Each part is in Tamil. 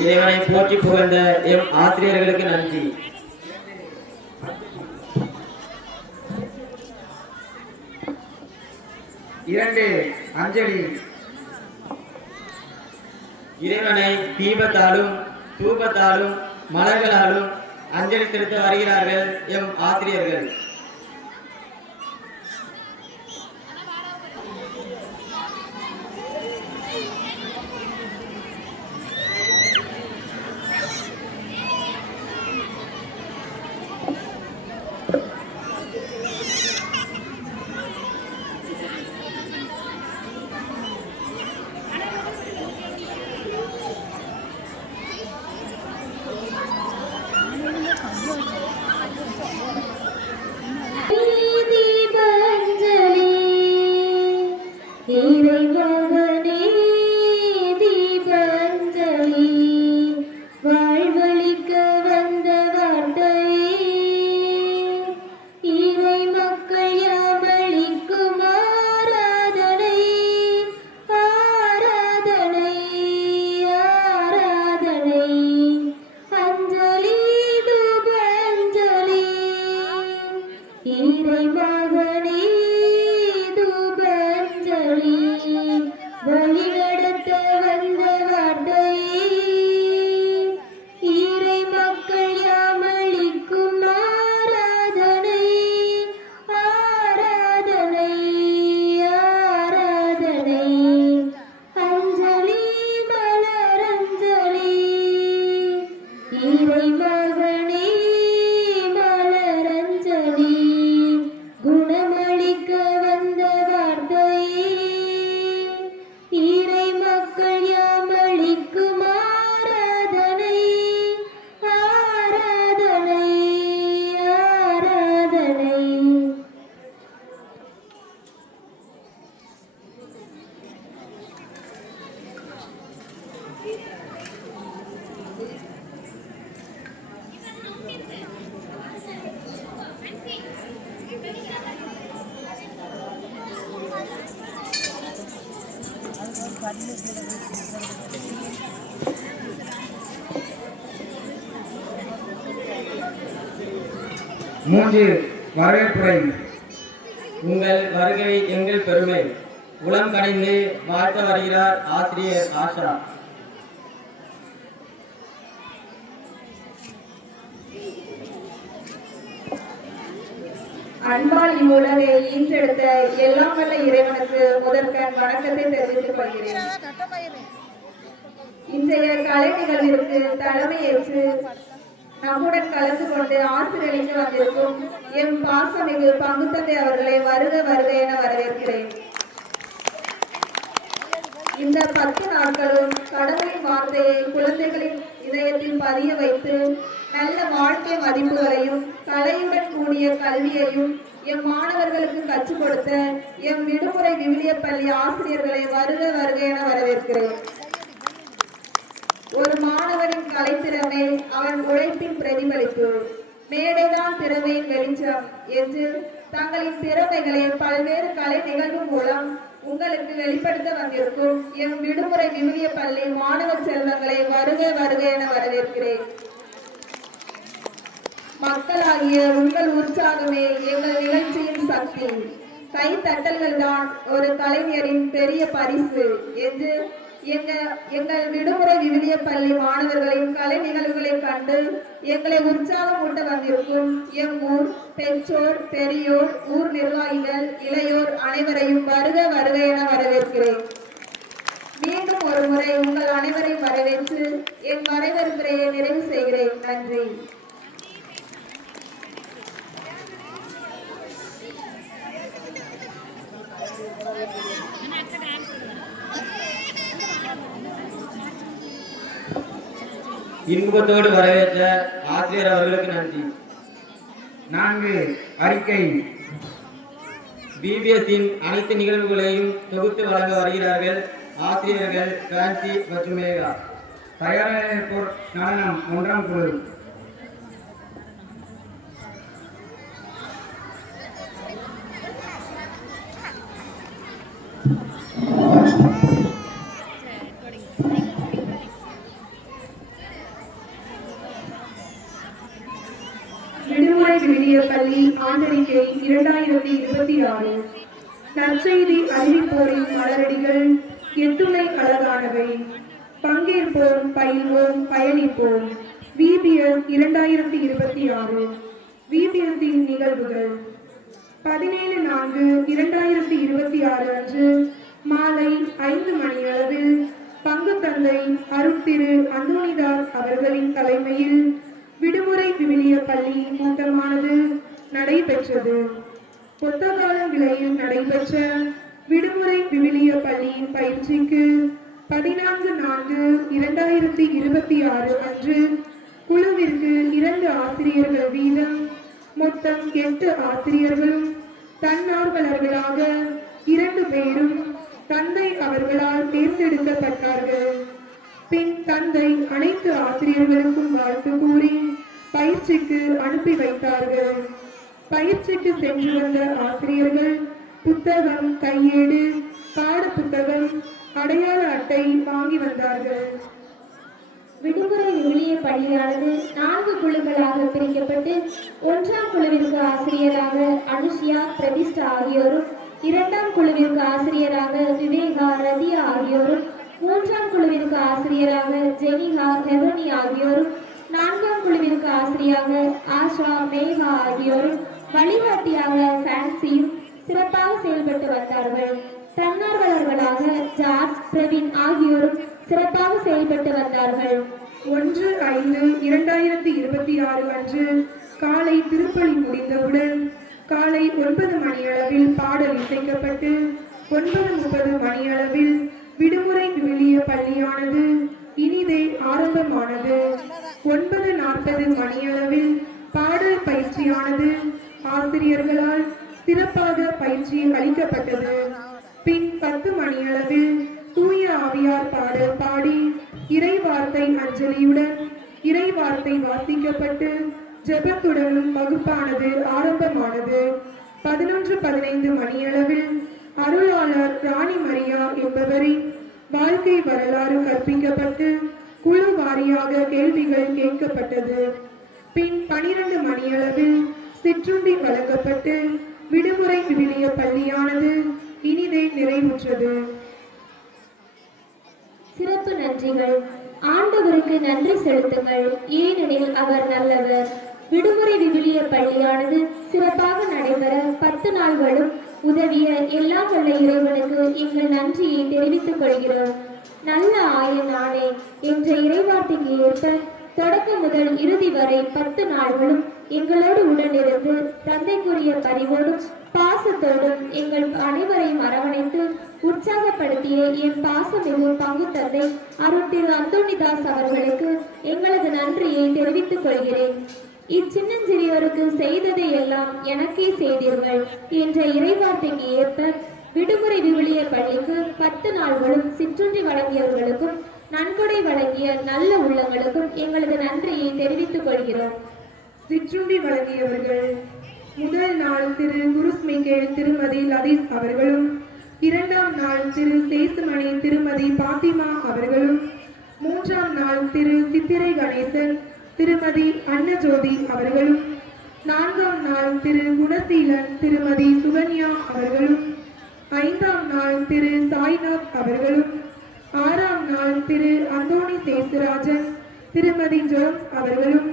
இறைவனை போற்றி புகழ்ந்த எம் ஆசிரியர்களுக்கு நன்றி. இரண்டு அஞ்சலி. இறைவனை தீபத்தாலும் தூபத்தாலும் மலர்களாலும் அஞ்சலி செலுத்த வருகிறார்கள் எம் ஆசிரியர்கள். மூன்று வரவேற்புரை. உங்கள் வருகை எங்கள் பெருமை. உளம் கணிந்து வாழ்த்த வருகிறார் ஆசிரியர் ஆஷா. அன்பால் இவ்வுலகை ஈன்றெடுத்த எல்லாம் வல்ல இறைவனுக்கு முதற்கண் வணக்கத்தை தெரிவித்துக் கொள்கிறேன். இன்றைய கலை நிகழ்விற்கு தலைமையேற்று நம்முடன் கலந்து கொண்டு ஆசிரியருக்கு வந்திருக்கும் எம் பாசமிகு பங்குத்தந்தை அவர்களை வருக வருக என வரவேற்கிறேன். இந்த 10 நாட்களும் கடவுளின் வார்த்தையை குழந்தைகளின் இதயத்தில் பதிய வைத்து நல்ல வாழ்க்கை மதிப்புகளையும் கலையுடன் கூடிய கல்வியையும் எம் மாணவர்களுக்கு கற்றுக் கொடுத்த எம் விடுமுறை விவிலிய பள்ளி ஆசிரியர்களை வருக வருக என வரவேற்கிறேன். ஒரு மாணவனின் கலைத்திறமை அவன் உழைப்பின் பிரதிபலிப்பு. மேடைதான் திறமையின் வெளிச்சம் என்று தங்களின் திறமைகளை பல்வேறு கலை நிகழ்வு மூலம் உங்களுக்கு வெளிப்படுத்த வந்திருக்கும் எம் விடுமுறை விவிலிய பள்ளி மாணவ செல்வங்களை வருக வருக என வரவேற்கிறேன். மக்களாகிய உங்கள் உற்சாகமே எங்கள் நிகழ்ச்சியின் சக்தி. கை தட்டல்கள் தான் ஒரு கலைஞரின் பெரிய பரிசு என்று எங்கள் விடுமுறை விவிலிய பள்ளி மாணவர்களின் கலை நிகழ்வுகளை கண்டு எங்களை உற்சாகம் ஊட்ட வந்திருக்கும் எம் ஊர் பெற்றோர், பெரியோர், ஊர் நிர்வாகிகள், இளையோர் அனைவரையும் வருக வருக என வரவேற்கிறேன். மீண்டும் ஒரு முறை உங்கள் அனைவரையும் வரவேற்று என் வரவேற்புரையை நிறைவு செய்கிறேன். நன்றி. இன்பத்தோடு வரவேற்ற ஆசிரியர் அவர்களுக்கு நன்றி. 4 அறிக்கை. பிபிஎஸ்இன் அனைத்து நிகழ்வுகளையும் தொகுத்து வழங்க வருகிறார்கள் ஆசிரியர்கள் பிரான்சி மற்றும் மேகா. தயாரிப்போர் நடனம் 1ஆம் குழு. விடுமுறை விவிலிய பள்ளி ஆண்டறிக்கை 2026. நற்செய்தி அறிவிப்போரின் மலரடிகள் எத்துணை அழகானவை. பங்கேற்போம், பயில்வோம், பயணிப்போம். VBS 2026. VBSஇன் நிகழ்வுகள் 17/4/2026 அன்று மாலை 5 மணியளவில் பங்கு தந்தை அருட்திரு அந்தோணிதாஸ் அவர்களின் தலைமையில் விடுமுறை விவிலிய பள்ளி கூட்டமானது நடைபெற்றது. புத்தகாலம் விலையில் நடைபெற்ற விடுமுறை விவிலிய பள்ளியின் பயிற்சிக்கு 14/4/2026 அன்று குழுவிற்கு 2 ஆசிரியர்கள் வீதம் மொத்தம் 8 ஆசிரியர்களும் தன்னார்வலர்களாக 2 பேரும் தந்தை அவர்களால் தேர்ந்தெடுக்கப்பட்டார்கள். பின் தந்தை அனைத்து ஆசிரியர்களுக்கும் வாழ்த்து கூறி பயிற்சிக்கு அனுப்பி வைத்தார்கள். பயிற்சிக்கு சென்று வந்த ஆசிரியர்கள் புத்தகம், கையேடு, பாட புத்தகம், அடையாள அட்டை வாங்கி வந்தார்கள். விடுமுறை விவிலிய பள்ளியானது 4 குழுக்களாக பிரிக்கப்பட்டு 1ஆம் குழுவிற்கு ஆசிரியராக அனுஷியா, பிரதிஷ்டா ஆகியோரும், 2ஆம் குழுவிற்கு ஆசிரியராக விவேகா, ரதியா ஆகியோரும், 3ஆம் குழுவிற்கு ஆசிரியராக ஜெனிகா, ஹெரோனி ஆகியோரும், 4ஆம் குழுவிற்கு ஆசிரியராக ஆஷா, மேகா ஆகியோரும், வழிகாட்டியாக சான்சியும் சிறப்பாக செயல்பட்டு வந்தார்கள். தன்னார்வலர்களாக ஜார்ஜ், பிரவீன் ஆகியோரும் சிறப்பாக செயல்பட்டு வந்தார்கள். 1/5/2026 அன்று காலை திருப்பலி முடிந்தவுடன் காலை 9 மணியளவில் பாடல் இசைக்கப்பட்டு 9:30 மணியளவில் விடுமுறை விவிலிய பள்ளியானது இனிதே ஆரம்பமானது. 9:40 மணியளவில் பாடல் பயிற்சியானது ஆசிரியர்களால் சிறப்பாக பயிற்சி அளிக்கப்பட்டது. பின் 10 மணியளவில் தூய ஆவியார் பாடல் பாடி இறைவார்த்தை அஞ்சலியுடன் இறைவார்த்தை வாசிக்கப்பட்டு ஜெபத்துடனும் வகுப்பானது ஆரம்பமானது. 11:15 மணியளவில் அருளாளர் ராணி மரியா என்பவரின் வாழ்க்கை வரலாறு கற்பிக்கப்பட்டு குழு வாரியாக கேள்விகள் கேட்கப்பட்டது. பின் 12 மணியளவில் சிற்றுண்டி வழங்கப்பட்டு விடுமுறை விவிலிய பள்ளியானது இனிதே நிறைவுற்றது. சிறப்பு நன்றிகள். ஆண்டவருக்கு நன்றி செலுத்துங்கள், ஏனெனில் அவர் நல்லவர். விடுமுறை விவிலிய பள்ளியானது சிறப்பாக நடைபெற 10 நாள்களும் உதவிய எல்லாம் வல்ல இறைவனுக்கு எங்கள் நன்றியை தெரிவித்துக் கொள்கிறோம். நல்ல ஆயன் நானே என்ற இறைவார்த்தைக்கு ஏற்ப தொடக்கம் முதல் இறுதி வரை 10 நாள்களும் எங்களோடு உடனிருந்து தந்தைக்குரிய பரிவோடும் பாசத்தோடும் எங்கள் அனைவரையும் அரவணைத்து உற்சாகப்படுத்திய என் பாசமிகு பங்கு தந்தை அருட்திரு அந்தோணிதாஸ் அவர்களுக்கு எங்களது நன்றியை தெரிவித்துக் கொள்கிறேன். இச்சின்னஞ்சிறியோருக்கு செய்ததை எல்லாம் எனக்கே செய்தீர்கள் என்ற இறைவார்த்தைக்கு ஏற்ப விடுமுறை விவிலிய பள்ளிக்கு 10 நாள்களும் சிற்றுண்டி வழங்கியவர்களுக்கும் நன்கொடை வழங்கிய நல்ல உள்ளங்களுக்கும் எங்களது நன்றியை தெரிவித்துக் கொள்கிறோம். சிற்றுண்டி வழங்கியவர்கள்: முதல் நாள் திரு குருஸ்மிகேல் திருமதி லதீஸ் அவர்களும், இரண்டாம் நாள் திரு சேசுமணி திருமதி பாத்திமா அவர்களும், மூன்றாம் நாள் திரு சித்திரை கணேசன் திருமதி அன்னஜோதி அவர்களும், நான்காம் நாள் திரு குணசீலன் திருமதி சுகன்யா அவர்களும், ஐந்தாம் நாள் திரு சாய்நாத் அவர்களும், ஆறாம் நாள் திரு அந்தோணி சேசுராஜன் திருமதி ஜோன்ஸ் அவர்களும்,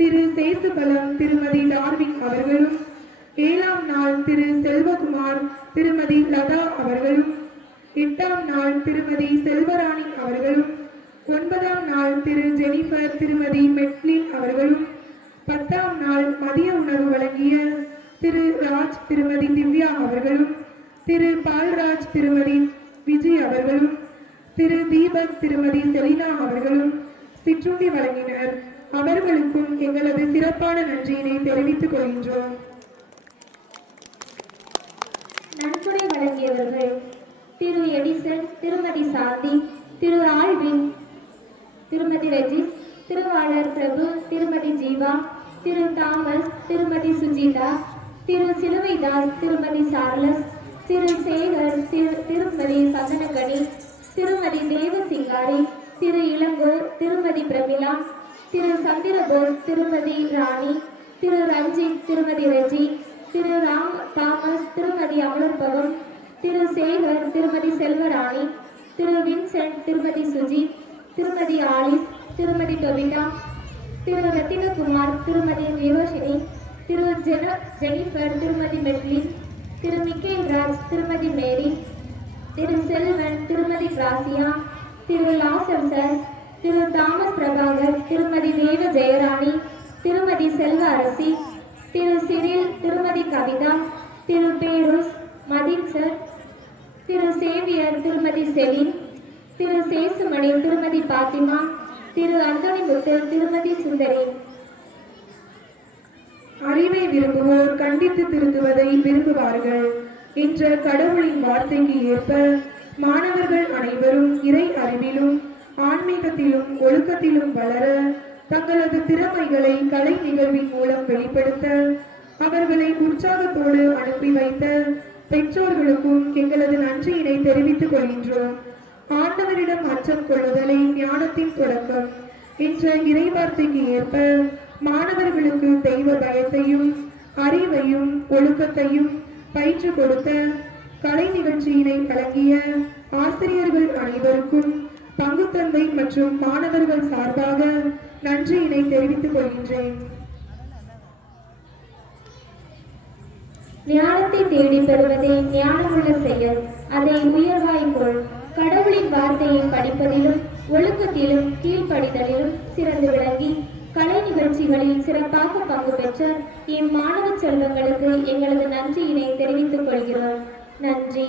திரு சேசுபலம் திருமதி டார்வின் அவர்களும், ஏழாம் நாள் திரு செல்வகுமார் திருமதி லதா அவர்களும், எட்டாம் நாள் திருமதி செல்வராணி அவர்களும், ஒன்பதாம் நாள் திரு ஜெனிஃபர் திருமதி மெட்லின் அவர்களும், பத்தாம் நாள் மதிய உணவு வழங்கிய திரு ராஜ் திருமதி திவ்யா அவர்களும், திரு பால்ராஜ் திருமதி விஜய் அவர்களும், திரு தீபக் திருமதி செலினா அவர்களும் சிற்றுண்டி வழங்கினர். அவர்களுக்கும் எங்களது சிறப்பான நன்றியினை தெரிவித்துக் கொள்கின்றோம். நன்கொடை வழங்கியவர்கள் திரு எடிசன் திருமதி சாந்தி, திரு ஆல்வின் திருமதி ரெஜிஸ், திருவாளர் பிரபு திருமதி ஜீவா, திரு தாமஸ் திருமதி சுஜிதா, திரு சிலுவைதாஸ் திருமதி சார்லஸ், திரு சேகர் திருமதி சந்தனகணி, திருமதி தேவசிங்காரி, திரு இளங்கோ திருமதி பிரமிளா, திரு சந்திரபோஸ் திருமதி ராணி, திரு ரஞ்சித் திருமதி ரெஜி, திரு ராம் தாமஸ் திருமதி அமலோற்பவம், திரு சேகர் திருமதி செல்வராணி, திரு வின்சென்ட் திருமதி சுஜி, திருமதி ஆலிஸ் திருமதி டொபினா, திரு ரத்தினகுமார் திருமதி விரோஷினி, திரு ஜெனிஃபர் திருமதி மெட்லின், திரு மிக்கேல் ராஜ் திருமதி மேரி, திரு செல்வன் திருமதி பிராசியா, திரு லாசர், திரு தாமஸ் பிரபாகர் திருமதி தேவ ஜெயராணி, திருமதி செல்வ அரசி, திரு சிறில் திருமதி கவிதா, திரு பேருஸ் மதீன் சார், திரு சேவியர் திருமதி செலின், திரு சேசுமணி திருமதி பாத்திமா, திரு அந்தோணி முத்து திருமதி சுந்தரி. அறிவை விரும்புவோர் கண்டித்து திருத்துவதை விரும்புவார்கள் என்ற கடவுளின் வார்த்தைக்கு ஏற்ப மாணவர்கள் அனைவரும் இறை அறிவிலும் ஆன்மீகத்திலும் ஒழுக்கத்திலும் வளர தங்களது திறமைகளை கலை நிகழ்வின் மூலம் வெளிப்படுத்த அவர்களை உற்சாகத்தோடு அனுப்பி வைத்த பெற்றோர்களுக்கும் எங்களது நன்றியினை தெரிவித்துக் கொள்கின்றோம். ஆண்டவரிடம் அச்சம் கொள்ளுதலை ஞானத்தின் தொடக்கம் என்ற இறைவார்த்தைக்கு ஏற்ப மாணவர்களுக்கு தெய்வ பயத்தையும் அறிவையும் ஒழுக்கத்தையும் பயிற்று கொடுத்த கலை நிகழ்ச்சியினை வழங்கிய ஆசிரியர்கள் அனைவருக்கும் பங்குத்தந்தை மற்றும் மாணவர்கள் சார்பாக நன்றியினை தெரிவித்துக் கொள்கின்றேன். ஞானத்தை தேடி பெறுவதே ஞானமுள்ள செயல், அதை உயர்வாய்க்கொள். கடவுளின் வார்த்தையை படிப்பதிலும் ஒழுக்கத்திலும் கீழ்ப்படிதலிலும் சிறந்து விளங்கி கலை நிகழ்ச்சிகளில் சிறப்பாக பங்கு பெற்ற இம்மாணவ செல்வங்களுக்கு எங்களது நன்றியினை தெரிவித்துக் கொள்கிறோம். நன்றி.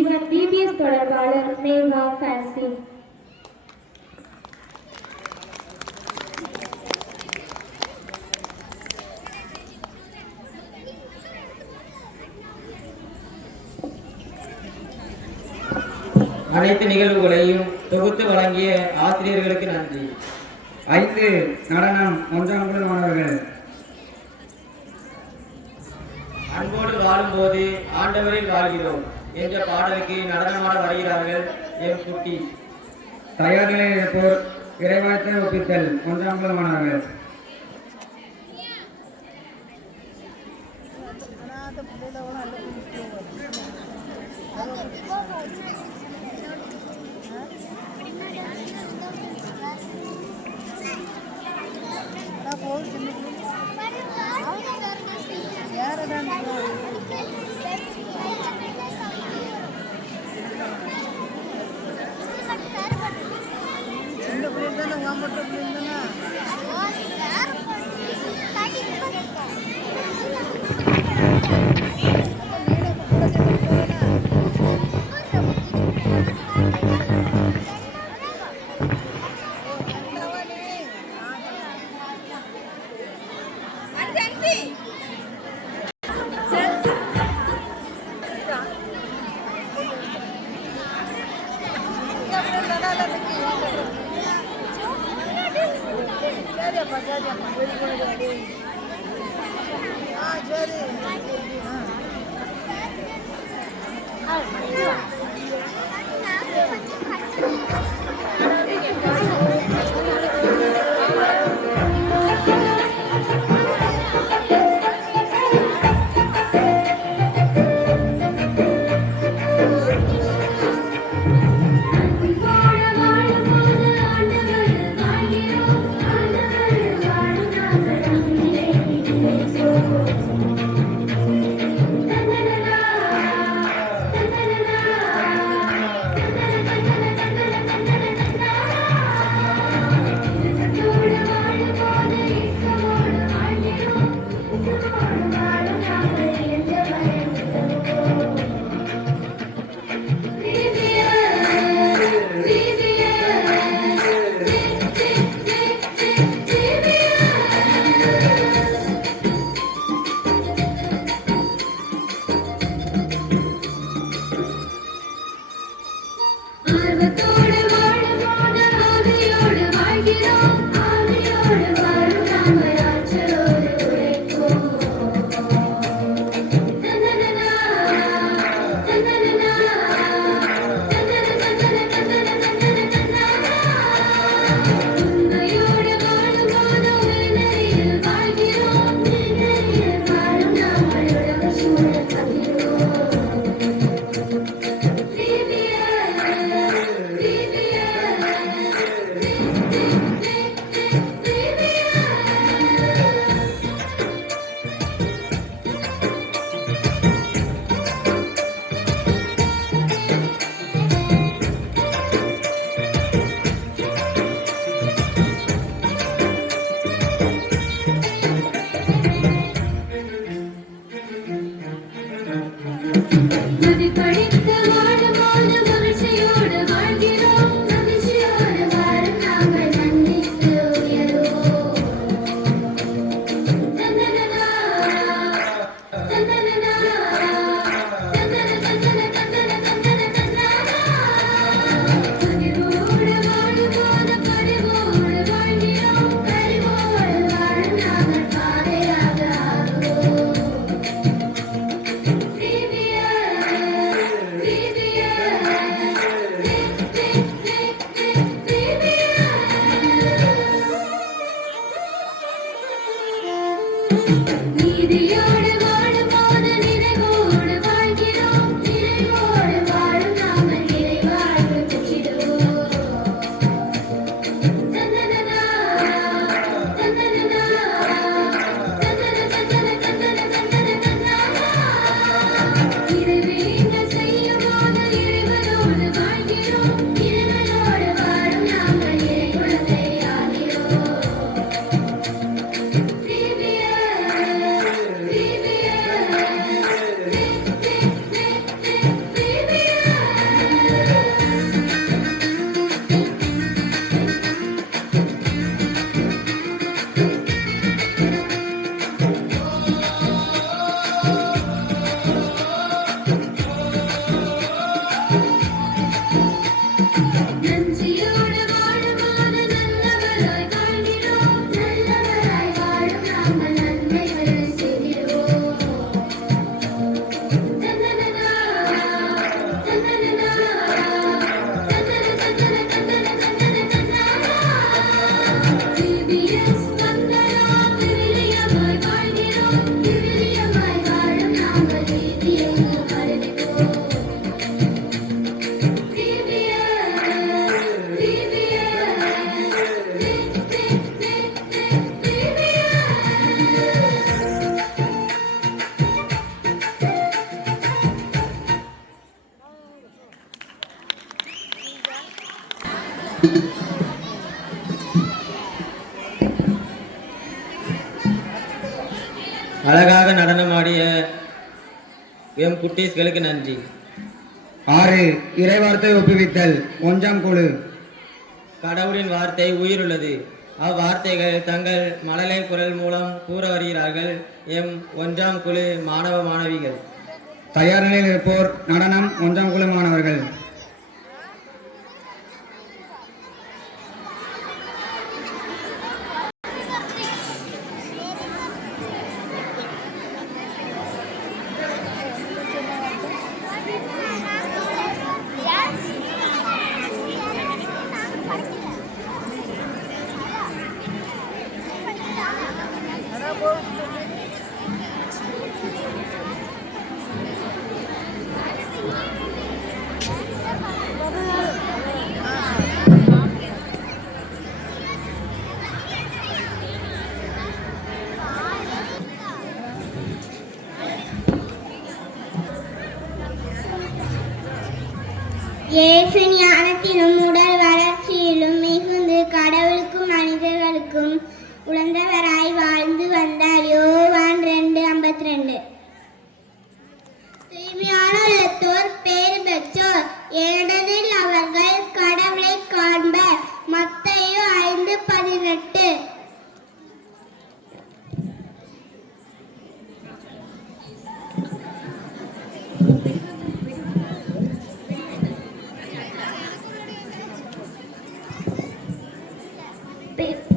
இவர் பிபிஎஸ் தொடர்பாளர் மேகா ஃபேன்சி. அனைத்து நிகழ்வுகளையும் தொகுத்து வழங்கிய ஆசிரியர்களுக்கு நன்றி. 5 நடனம் 1ஆம் குழு மாணவர்கள். அன்போடு வாழும்போது ஆண்டவரில் வாழ்கிறோம் என்ற பாடலுக்கு நடனமாட வருகிறார்கள் எம் குட்டி. தயார்நிலை இருப்போர் இறைவாழ்த்தை ஒப்பித்தல் 1ஆம் குழு மாணவர்கள். அழகாக நடனமாடிய எம் குட்டீஸ்களுக்கு நன்றி. 6. இறைவார்த்தை ஒப்புவித்தல். 1ஆம் குழு. கடவுளின் வார்த்தை உயிருள்ளது. அவ்வார்த்தைகள் தங்கள் மழலை குரல் மூலம் கூற வருகிறார்கள். எம் 1ஆம் குழு மாணவ மாணவிகள். தயார் நிலையில் இருப்போர் நடனம். 1ஆம் குழு மாணவர்கள். இயேசு ஞானத்திலும் உடல் வளர்ச்சியிலும் மிகுந்து கடவுளுக்கும் மனிதர்களுக்கும் உழந்தவராய் வாழ்ந்து வந்தார். யோவான் 2:52. தூய்மையான உள்ளத்தோர் பேறு பெற்றோர், ஏனெனில் அவர்கள் கடவுளை காண்பர். மத்தேயு 5:18.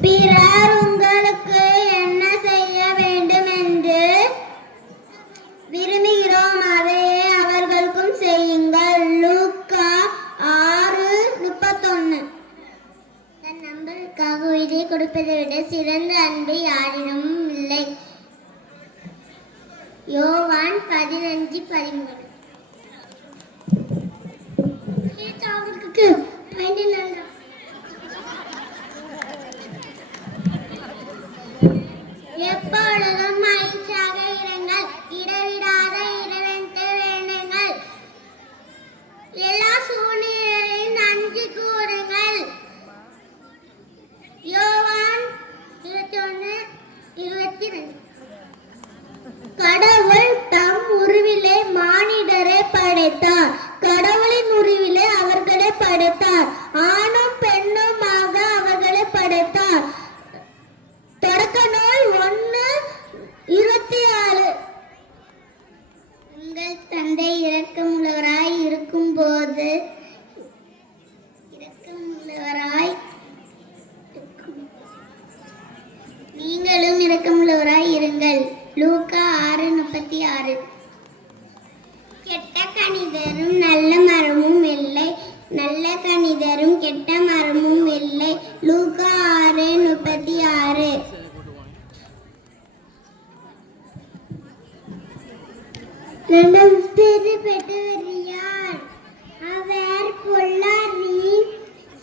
பிறர் உங்களுக்கு என்ன செய்ய வேண்டும் என்று விரும்புகிறோம், அதையே அவர்களுக்கும் செய்யுங்கள். லூக்கா 6:31. தன் நண்பருக்காக உயிரை கொடுப்பதை விட சிறந்த அன்பு யாரிடமும் இல்லை. யோவான் 15:13. எப்பொழுதும் மகிழ்ச்சியாக இருங்கள், இடைவிடாத இறைவனுக்கு வேண்டுங்கள், எல்லா சூழ்நிலையிலும் நன்றி கூறுங்கள். யோவான் 21:22. கடவுள் தம் உருவிலே மானிடரை படைத்தார். கடவுளின் உருவிலே அவர்களை படைத்தார். ஆணும் பெண்ணுமாக அவர்களை படைத்தார். தொடக்க நூல் 1:26. உங்கள் தந்தை இரக்கமுள்ளவராய் நீங்களும் இரக்கமுள்ளவராய் இருங்கள். லூக்கா 6:36. கெட்ட கனிதரும் நல்ல மரமும் இல்லை, நல்ல கனிதரும் கெட்ட மரமும் இல்லை. லூக்கா 6:36. பெற்றவர் யார்? அவர் பொல்லாரின்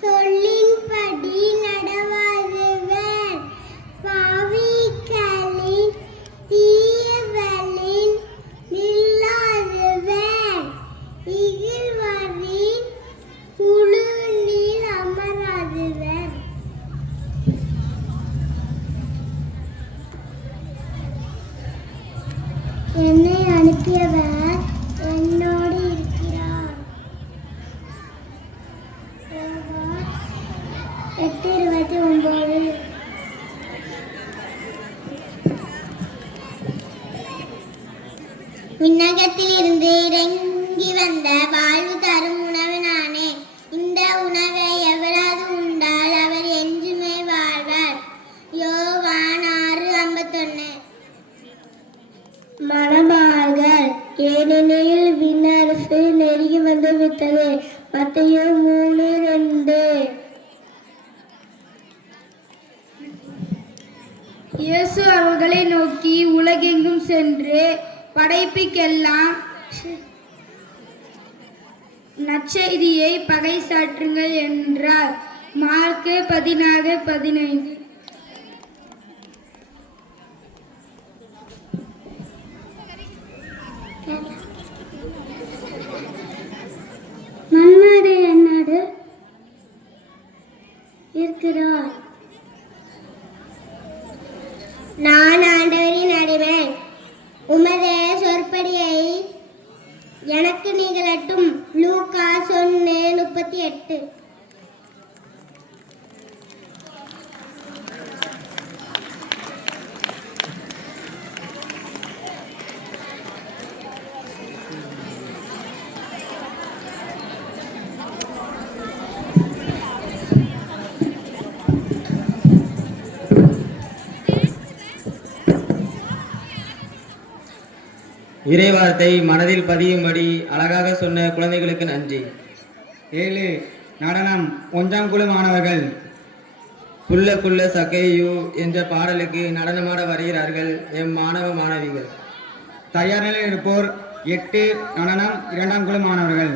சொல்லின்படி நடவாதவர், பாவிகளின் தீயவழியில் நில்லாதவர், இகழ்வாரின் குழுவில் அமராதவர். என்னை அனுப்பியவர் என்னோடு இருக்கிறார். 8:29. விண்ணகத்தில் இருந்து இறங்கி வந்த வாழ்வு தரும் உணவு நானே. இந்த உணவை எவராது உண்டால் அவர் என்றுமே வாழ்வார். யோவான் 6:51. மணமார்கள், ஏனெனில் விண்ணரசு நெருங்கி வந்து விட்டது. மத்தேயு 3:2. இயேசு அவர்களை நோக்கி, உலகெங்கும் சென்று படைப்புக்கெல்லாம் நற்செய்தியை பறைசாற்றுங்கள் என்றார். மார்க்கு 16:15. மன்மடு என்னோடு இருக்கிறார். நான் ஆண்டவரின் அடிமை, உமது சொற்படியை எனக்கு நிகழட்டும். லூக்கா 1:38. இறைவார்த்தை மனதில் பதியும்படி அழகாக சொன்ன குழந்தைகளுக்கு நன்றி. 7. நடனம் 1ஆம் குழு மாணவர்கள். குள்ள குள்ள சகையு என்ற பாடலுக்கு நடனமாட வருகிறார்கள் எம் மாணவ மாணவிகள். தயார் நிலையில் இருப்போர் 8 நடனம் 2ஆம் குழு மாணவர்கள்.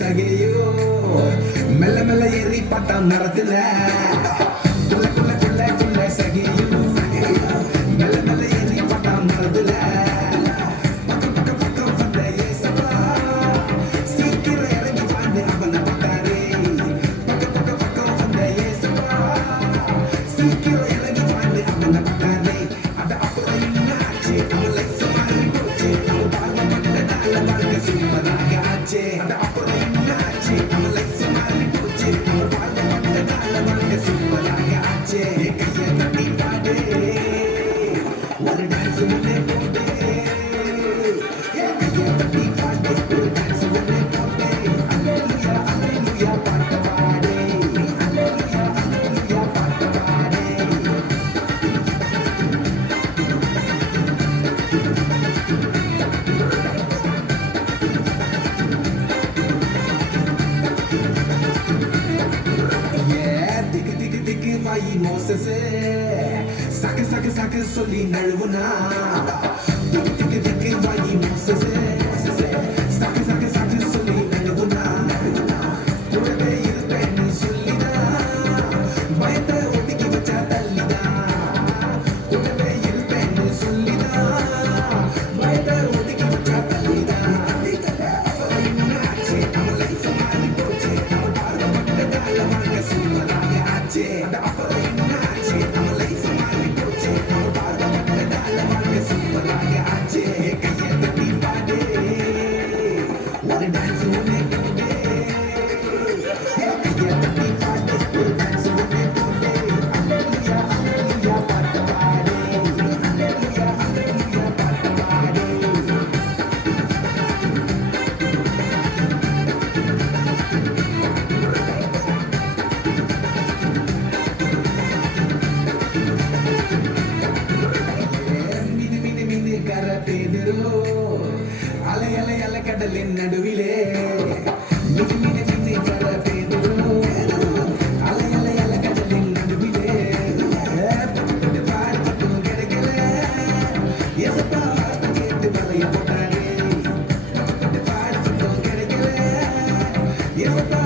சகையோ மெல்ல மெல்ல ஏறி பட்டம் மரத்துல குள்ள குள்ள குள்ள குள்ள சகையோ மெல்ல மெல்ல ஏறி பட்டம் மரத்துல பக்கம் பக்கம் பக்கம் வந்த ஏசப்பா சீக்கிரம் இறங்கி வாண்டு அவனை பார்த்தாரே பக்கம் பக்கம் பக்கம் வந்த ஏசப்பா சீக்கிரம் இறங்கி வாண்டு அவனை பார்த்தாரே அத அப்புறம் என்னாச்சு அவன் லைஃப் மாறி போச்சு அவன் பார்வை பண்ணதால வாழ்க்கை சூப்பராக ஆச்சு அத அப்புறம் சாக்கு சொல்லி நழுவுனா திக்கு திக்கு வாயி மோசஸே சாக்கு சாக்கு சாக்கு சொல்லி நழுவுனா கூடவே இருப்பேன்னு சொல்லிதான் பயத்தை ஒதுக்கி வச்சா தள்ளிதான் கூடவே இருப்பேன்னு சொல்லிதான் பயத்தை ஒதுக்கி வச்சா தள்ளிதான் அப்புறம் என்னாச்சு அவன் லைஃப் மாறி போச்சு அவன் பார்வை மட்டும் வாழ்க்கை சூப்பராக ஆச்சு அப்புறம் என்னாச்சு அவன் லைஃப் அலை அலை அலை கடலின் நடுவிலே மிதி மிதி மிதி கர பேதுரோ அலை அலை அலை கடலின் நடுவிலே பட்டு பாடு பட்டும் கிடைக்கல எசப்பா வார்த்தை கேட்டு வலைய போட்டாரே பட்டு பாடு பட்டும் கிடைக்கல எசப்பா